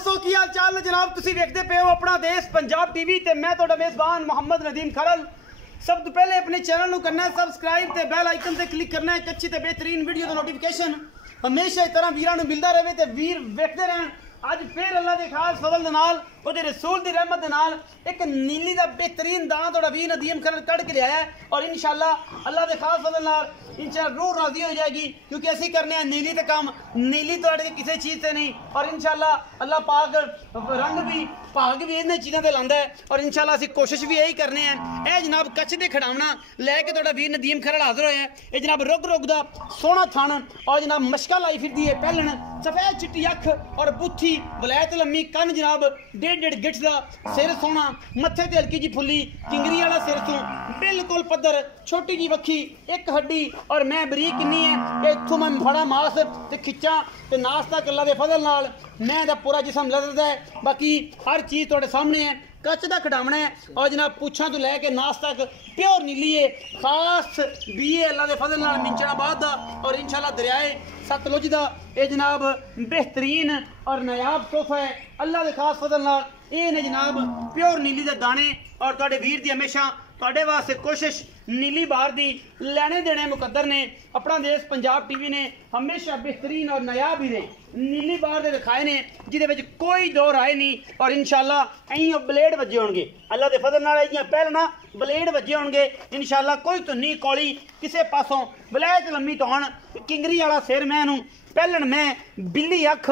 दोस्तों की हाल चाल जनाब तुसी देखते पे हो अपना देश पंजाब टीवी ते मैं तो मेजबान मोहम्मद नदीम खरल। सब तो पहले अपने चैनल को करना है सब्सक्राइब ते बेल आइकन से क्लिक करना है। अच्छी ते बेहतरीन वीडियो का नोटिफिकेशन हमेशा इस तरह वीरां नूं मिलता रहे ते वीर वेखते रहन। अज फिर अल्लाह के खास फजल दे नाल ओहदे रसूल दी रहमत दे नाल एक नीली दा बेहतरीन दां तोड़ा वीर नदीम खरल कढ़ के लिया है और इंशाल्लाह अल्लाह के खास फजल नाल इंशाल्लाह रूह राजी हो जाएगी क्योंकि असी करने हैं नीली ते काम नीली तोड़े किसी चीज़ से नहीं। और इंशाल्लाह अल्लाह पाक रंग भी भाग भी इन्हें चीज़ों से लांदा है और इंशाल्लाह असी कोशिश भी यही करने हैं। यह जनाब कच्छ दे खड़ावना लैके तोड़ा वीर नदीम खरल हाजिर होया है। ये जनाब रुग रुग दा सोहना थन और जनाब मशका लाई फिरदी है पहलन सफेद चिट्टी अख और बुत्थी वलैत लम्मी कन जनाब डेढ़ गिट्ठ दा सिर सोहना मत्थे ते हल्की जी फुल्ली किंगरी वाला सिर तो बिल्कुल पद्धर छोटी जी वक्खी एक हड्डी और मैं बरीक किन्नी है इत्थों मैं फड़ा मास ते खिच्चा ते नास तक अल्लाह दे फजल नाल मैं दा पूरा जिस्म लददा है। बाकी हर चीज़ तुहाडे सामने है कच्च दा खड़ावना है और जनाब पुछां तो लैके नास तक प्योर नीली है खास बीए अल्लाह दे फजल नाल मिंचनाबाद दा और इंशाल्लाह दरियाए सतलुज दा ये जनाब बेहतरीन और नायाब तोहफा है अल्लाह दे खास फजल नाल। ये ने जनाब प्योर नीली दे दाने और तुहाडे वीर दी हमेशा तुहाडे वास्ते कोशिश नीली बार दी लेने देने मुकद्दर ने अपना देश पंजाब टीवी ने हमेशा बेहतरीन और नायाब ही ने नीली बार दे दिखाए ने जिदे विच कोई दो राय नहीं और इंशाल्लाह अहीं ब्लेड वजे होणगे अल्लाह दे फजल नाल इयां पहले ना ब्लेड वजे होणगे इंशाल्लाह कोई धुन्नी कौली किसे पासों वलैत लम्मी तौण किंगरी वाला सिर मैनू पहलन मैं बिल्ली अख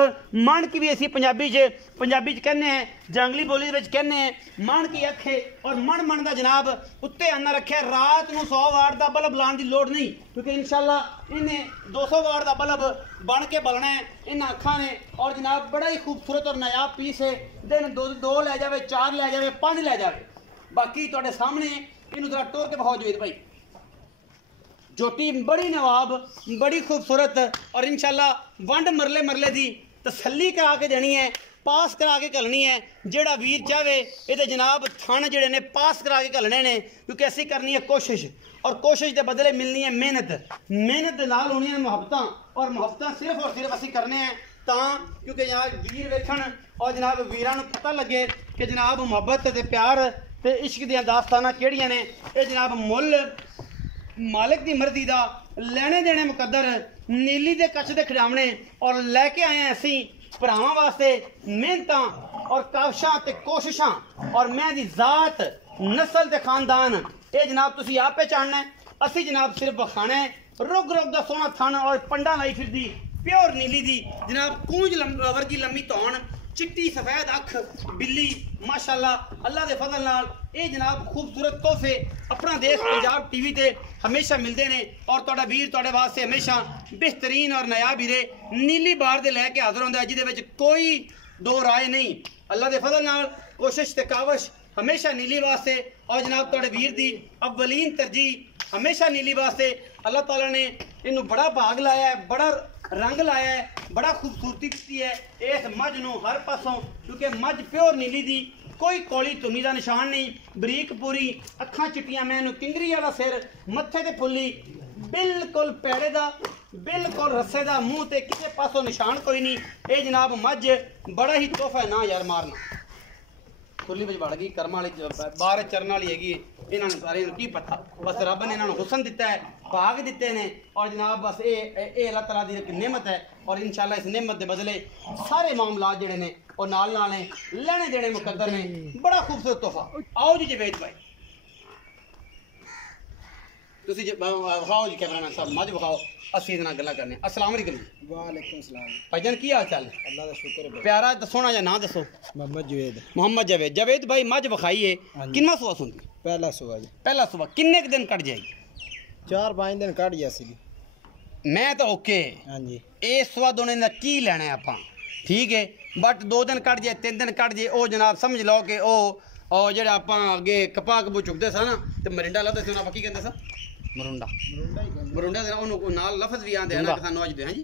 मन की भी असी पंजाबी च कहने हैं जंगली बोली विच कहने हैं मन की अख है और मन मन का जनाब उत्ते आना रखे रात नूं 100 वाट का बल्ब लाने की लोड़ नहीं क्योंकि इंशाल्लाह इन्हें 200 वाट का बल्ब बन के बलना है इन अखा ने और जनाब बड़ा ही खूबसूरत और नायाब पीस है। दिन दो लै जाए 4 लै जाए 5 लै जाए बाकी तुहाडे सामने इनू जरा टोर के बहाओ जुवेद भाई जोटी बड़ी नवाब बड़ी खूबसूरत और इंशाल्लाह वंड मरले मरले दी तसल्ली करा के देनी है पास करा के घलनी है। जेड़ा वीर चाहे ये जनाब थन जेड़े ने पास करा के घलने ने क्योंकि असी करनी है कोशिश और कोशिश के बदले मिलनी है मेहनत के नाल होनी है मुहब्बत और मुहब्बत सिर्फ और सिर्फ असी करने हैं क्योंकि यहाँ वीर वेखण और जनाब वीरां नूं पता लगे कि जनाब मुहब्बत ते प्यार ते इश्क दी दास्ताना केड़ियां ने। ये जनाब मुल मालिक की मर्जी का लेने देने मुकद्दर नीली दे कच्छ दे खड़ावने और लैके आए हैं असी भरावां वास्ते मेहनत और काविशां ते कोशिशां और मैं दी जात नस्ल ते खानदान ये जनाब तुसी आप पहचानना है। असी जनाब सिर्फ बखाना है रुग रुग दा सोहना थन और पंडा लाई फिरदी प्योर नीली दी जनाब कूंज वर्गी लम्मी तौण चिट्टी सफेद अख बिल्ली माशाल्लाह अल्लाह दे फजल नाल ये जनाब खूबसूरत तोहफे अपना देश पंजाब टीवी ते हमेशा मिलते हैं और तुहाडा वीर तुहाडे वास्ते हमेशा बेहतरीन और नायाब हीरे नीली बार दे लैके हाजिर होंदा है जिहदे विच कोई दो राय नहीं। अल्लाह दे फजल नाल कोशिश ते काविश हमेशा नीली वास्ते और जनाब तुहाडे वीर दी अव्वलीन तरजीह हमेशा नीली वास्ते अल्लाह ताला ने इनू बड़ा भाग लाया है बड़ा रंग लाया है बड़ा खूबसूरती दी है इस मझ नूं हर पासों क्योंकि मझ प्योर नीली दी कोई कौली धुनी का निशान नहीं बरीक पूरी अखां चिट्टियां मैनू किंगरी वाला सिर मत्थे ते फुल्ली बिल्कुल पैड़े दा बिल्कुल रस्से दा मूँह ते किसी पासों निशान कोई नहीं। ये जनाब मझ बड़ा ही तोहफा है ना यार मारना खुली में बढ़ गई कर्म वाली बाहर चरण वाली हैगी इन्होंने सारे की पता बस रब ने इन्होंने हुसन दिता है भाग दिते ने और जनाब बस ये अल्लाह तआला दी एक नेमत है और इंशाल्लाह इस नेमत के बदले सारे मामलात जेड़े ने और नाल ने लेने देने मुकद्दर ने बड़ा खूबसूरत तोहफा। आओ जी जवेद भाई तुसी विखाओ जी कैमरामैन साहब मझ विखाओ असी इहदे नाल गल्लां करने। अस्सलाम वालेकुम। वालेकुम सलाम भाईजान की हाल चाल है? अल्लाह दा शुक्र है। प्यारा सोना जा नाम दसो। मोहम्मद जवेद भाई मझ विखाई है किन्ना सुआ सुनदी? पहला सुआ जी। पहला सुआ किन्ने दिन कट जाएगी? 4-5 दिन कट जासी मैं तो ओके हां जी इस सुआ दोने दा की लेना है आपां ठीक है बट 2 दिन कट जाए 3 दिन कट जाए ओ जनाब समझ लो कि ओ जेड़ा आपां अगे कपा कबू चुकदे सा ना ते मरिंडा लाते सी आपां की कहंदे सा मरुंडा दे ओनू नाल लफ्ज भी आंदे ना कि सानू अज दे हां जी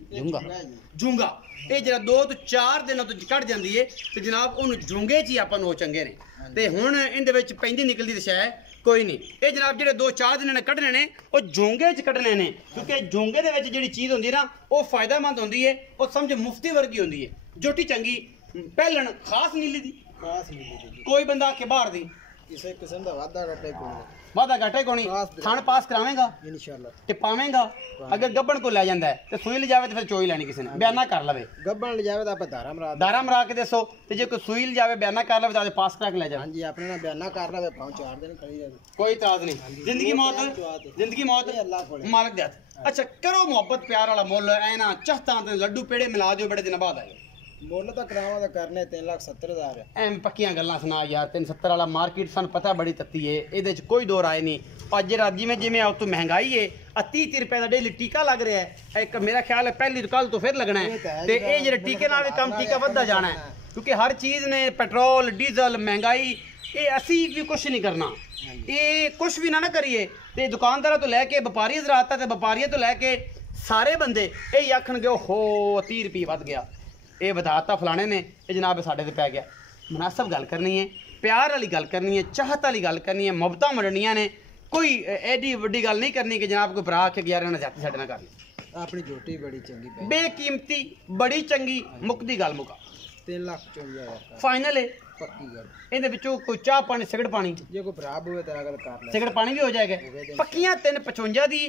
जूंगा ये जरा 2 तो 4 दिन तो कट जांदी है ते जनाब ओनू जूंगे च ही आपां नो चंगे ने ते हुण इंदे विच पैंदी निकलदी ते शै कोई नहीं। ये जनाब जेडे 2-4 दिन ने कड्ढने ने वो जूंगे च कड्ढने ने क्योंकि जूंगे दे विच जेड़ी चीज़ होंदी ना वो फायदेमंद होंदी है वो समझ मुफ्ती वर्गी होंदी है जोटी चंगी ਪਹਿਲਣ ਖਾਸ ਨੀਲੀ ਦੀ ਖਾਸ ਮਿਲੀ ਜੀ ਕੋਈ ਬੰਦਾ ਕੇ ਬਾਹਰ ਦੀ ਕਿਸੇ ਕਿਸਮ ਦਾ ਵਾਧਾ ਘਟੇ ਕੋਈ ਵਾਦਾ ਘਾਟੇ ਕੋਣੀ ਥਣ ਪਾਸ ਕਰਾਵੇਂਗਾ ਇਨਸ਼ਾਅੱਲਾ ਤੇ ਪਾਵੇਂਗਾ ਅਗਰ ਗੱਬਣ ਕੋ ਲੈ ਜਾਂਦਾ ਹੈ ਤੇ ਸੂਈ ਲਿਜਾਵੇ ਤੇ ਫਿਰ ਚੋਈ ਲੈਣੀ ਕਿਸੇ ਨੇ ਬਿਆਨਾ ਕਰ ਲਵੇ ਗੱਬਣ ਲਿਜਾਵੇ ਤਾਂ ਆਪਾਂ ਧਾਰਾ ਮਰਾ ਦਾਰਾ ਮਰਾ ਕੇ ਦੱਸੋ ਤੇ ਜੇ ਕੋਈ ਸੂਈ ਲਿਜਾਵੇ ਬਿਆਨਾ ਕਰ ਲਵੇ ਤਾਂ ਪਾਸ ਕਰਾ ਕੇ ਲੈ ਜਾਵੇ ਹਾਂਜੀ ਆਪਣੇ ਨਾਲ ਬਿਆਨਾ ਕਰ ਲਵੇ ਭਾਵੇਂ 4 ਦਿਨ ਖੜੀ ਰਹੇ ਕੋਈ ਇਤਰਾਜ਼ ਨਹੀਂ ਜ਼ਿੰਦਗੀ ਮੌਤ ਅੱਲਾਹ ਕੋਲੇ ਮਾਲਕ ਦੇ ਹੱਥ ਅੱਛਾ ਕਰੋ ਮੁਹੱਬਤ ਪਿਆਰ ਵਾਲਾ ਮੁੱਲ ਐਨਾ ਚਾਹਤਾਂ ਤੇ ਲੱਡੂ ਪੇੜੇ ਮਿਲਾ ਦਿਓ ਬੜੇ ਦਿਨ ਬਾਅਦ ਆਏ ਮੁੱਲ ਤਾਂ ਕਰਾਵਾਂ ਤਾਂ ਕਰਨੇ 3,70,000 ਹੈ ਐਂ ਪੱਕੀਆਂ ਗੱਲਾਂ ਸੁਣਾ ਯਾਰ 370 ਵਾਲਾ ਮਾਰਕੀਟ ਸਾਨੂੰ ਪਤਾ ਬੜੀ ਤੱਤੀ ਏ ਇਹਦੇ 'ਚ ਕੋਈ ਦੋ ਰਾਏ ਨਹੀਂ ਅੱਜ ਜਿਹੜਾ ਜਿਵੇਂ ਆ ਤੋਂ ਮਹਿੰਗਾਈ ਏ 30 ਰੁਪਏ ਦਾ ਡੇਲੀ ਟੀਕਾ ਲੱਗ ਰਿਹਾ ਹੈ ਇੱਕ ਮੇਰਾ ਖਿਆਲ ਹੈ ਪਹਿਲੀ ਕੱਲ ਤੋਂ ਫਿਰ ਲੱਗਣਾ ਹੈ ਤੇ ਇਹ ਜਿਹੜੇ ਟੀਕੇ ਨਾਲ ਵੀ ਕੰਮ ਟੀਕਾ ਵੱਧਦਾ ਜਾਣਾ ਹੈ ਕਿਉਂਕਿ ਹਰ ਚੀਜ਼ ਨੇ ਪੈਟਰੋਲ ਡੀਜ਼ਲ ਮਹਿੰਗਾਈ ਇਹ ਅਸੀਂ ਵੀ ਕੁਝ ਨਹੀਂ ਕਰਨਾ ਇਹ ਕੁਝ ਵੀ ਨਾ ਕਰੀਏ ਤੇ ਦੁਕਾਨਦਾਰਾਂ ਤੋਂ ਲੈ ਕੇ ਵਪਾਰੀ ਹਜ਼ਰਾਤਾਂ ਤੇ ਵਪਾਰੀਆਂ ਤੋਂ ਲੈ ਕੇ ਸਾਰੇ ਬੰਦੇ ਇਹ ਆਖਣਗੇ ਓਹੋ 30 ਰੁਪਏ ਵੱਧ ਗਿਆ ਇਹ ਵਧਾਤਾ ਫਲਾਣੇ ਨੇ ਇਹ ਜਨਾਬ ਸਾਡੇ ਤੇ ਪੈ ਗਿਆ ਮੁਨਾਸਬ ਗੱਲ ਕਰਨੀ ਹੈ ਪਿਆਰ ਵਾਲੀ ਗੱਲ ਕਰਨੀ ਹੈ ਚਾਹਤ ਵਾਲੀ ਗੱਲ ਕਰਨੀ ਹੈ ਮੁਹੱਬਤਾਂ ਮੰਡਣੀਆਂ ਨੇ ਕੋਈ ਐਡੀ ਵੱਡੀ ਗੱਲ ਨਹੀਂ ਕਰਨੀ ਕਿ ਜਨਾਬ ਕੋਈ ਭਰਾ ਕੇ 11 ਨਾਲ ਜਾਤੀ ਸਾਡੇ ਨਾਲ ਕਰ ਲਈ ਆਪਣੀ ਝੋਟੀ ਬੜੀ ਚੰਗੀ ਪਈ ਬੇਕੀਮਤੀ ਬੜੀ ਚੰਗੀ ਮੁੱਕਦੀ ਗੱਲ ਮੁਕਾ 3,54,000 ਫਾਈਨਲ ਹੈ ਪੱਕੀ ਗੱਲ ਇਹਦੇ ਵਿੱਚੋਂ ਕੋਈ ਚਾਹ ਪਾਣੀ ਸਿਗਰਟ ਪਾਣੀ ਜੇ ਕੋਈ ਭਰਾ ਹੋਵੇ ਤਾਂ ਅਗਰ ਕਰ ਲੈ ਸਿਗਰਟ ਪਾਣੀ ਵੀ ਹੋ ਜਾਏਗਾ ਪੱਕੀਆਂ 355 ਦੀ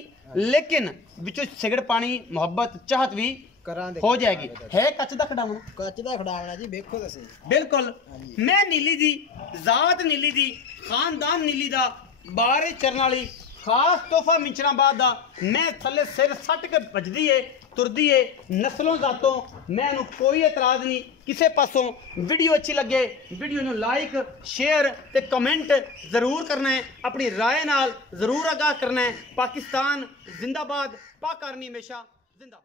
ਲੇਕਿਨ ਵਿੱਚੋਂ ਸਿਗਰਟ ਪਾਣੀ ਮੁਹੱਬਤ ਚਾਹਤ ਵੀ ਕਰਾਂ ਦੇ ਹੋ ਜਾਏਗੀ ਹੈ ਕੱਚ ਦਾ ਖਡਾਉਣਾ ਕੱਚ ਦਾ ਖੜਾਉਣਾ ਜੀ ਵੇਖੋ ਤਾਂ ਸਹੀ ਬਿਲਕੁਲ ਮੈਂ ਨੀਲੀ ਦੀ ਜ਼ਾਤ ਨੀਲੀ ਦੀ ਖਾਨਦਾਨ ਨੀਲੀ ਦਾ ਬਾਰੇ ਚਰਨ ਵਾਲੀ ਖਾਸ ਤੋਹਫਾ ਮਿੰਚਰਾਬਾਦ ਦਾ ਮੈਂ ਥੱਲੇ ਸਿਰ ਸੱਟ ਕੇ ਭਜਦੀ ਏ ਤੁਰਦੀ ਏ ਨਸਲੋਂ ਜ਼ਾਤੋਂ ਮੈਨੂੰ ਕੋਈ ਇਤਰਾਜ਼ ਨਹੀਂ ਕਿਸੇ ਪਾਸੋਂ ਵੀਡੀਓ ਅੱਛੀ ਲੱਗੇ ਵੀਡੀਓ ਨੂੰ ਲਾਈਕ ਸ਼ੇਅਰ ਤੇ ਕਮੈਂਟ ਜ਼ਰੂਰ ਕਰਨਾ ਹੈ ਆਪਣੀ ਰਾਏ ਨਾਲ ਜ਼ਰੂਰ ਆਗਾਹ ਕਰਨਾ ਹੈ ਪਾਕਿਸਤਾਨ ਜ਼ਿੰਦਾਬਾਦ ਪਾਕ ਆਰਮੀ ਹਮੇਸ਼ਾ ਜ਼ਿੰਦਾਬਾਦ